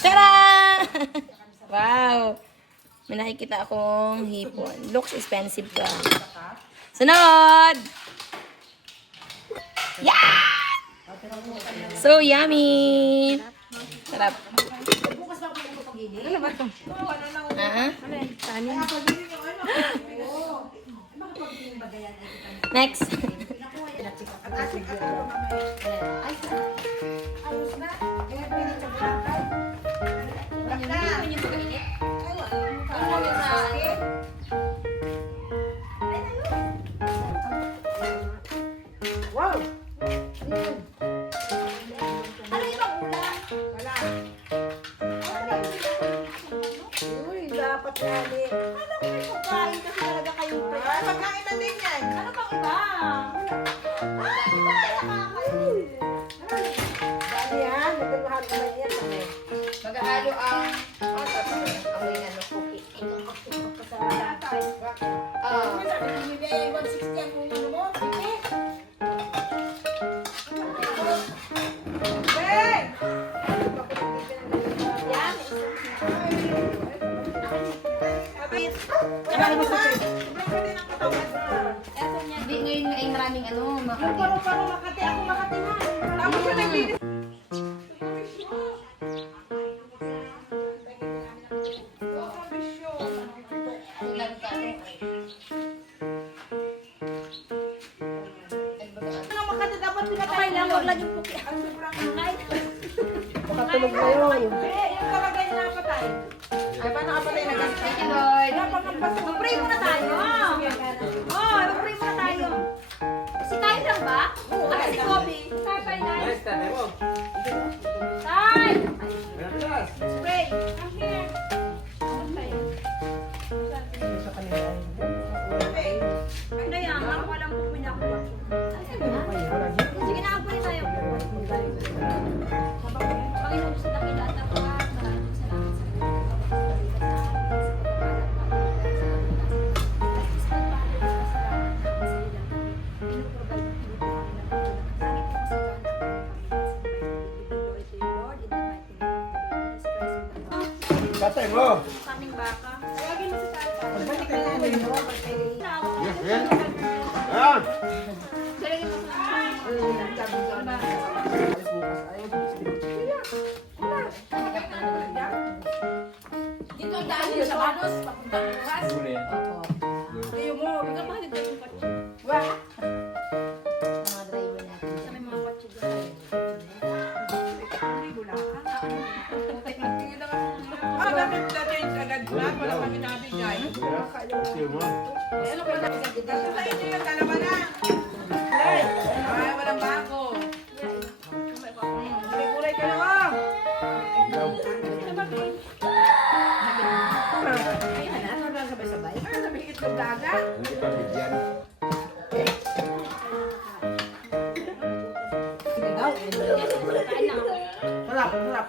Tara! Wow! May nakikita akong hipon. Looks expensive ka. Sunod! Yeah! So yummy! Sarap. Ano ba ito? Next. Wow! Uy, dapat gali. Ano ko may pagkain kasi talaga kayong pre? Ay, pagkain na din yan. Ano pang iba? Dali ha, nagkakahal ko na yan. Mag-aalo ang cookie. Bibigay 160 ang kung ano mo. Sige. Hey! Hindi, ngayon nga ay maraming makati. Parang Makati. Ako Makati na. Tapos yung naglinis. Ano Makati dapat pinatay lang. Huwag lang yung puki. Ang sobrang angay. Makatulog na yun. Yung talaga yung napatay. Ay, paano kapatay na ganito? Thank you, Lord. Wala pang magpaso. Mag-pray muna tayo. Mag-pray muna tayo. Si Tay lang ba? At si Kobe. Tay, Tay, Tay. Tay! Spray. Come here. Kaya nga, walang puminak. Sige na, pwede tayo. Panginoon, sa dakila at ang maraming salamat sa Tatay mo! kaming baka. Tawagin mo si Tata. Balik ka na namin mo. Yan! Ah! Salagin mo sa dito ang daan nyo sa Manos, papuntang Rojas. Ayaw mo, bigla pa dito yung kotse. Mga driver natin. Sa may mga kotse doon. Ah, dapat na-change agad na. Wala kami nabigay. Kasi mo. Ano ba na? Kasi sa inyo yung dalawa na. Ay, walang bago. Kulay-kulay ka na ba? Ayan na, ano na sabay-sabay? Ano sabi itlog dagat? Hindi pa bigyan. Kain lang ako. Sarap, sarap.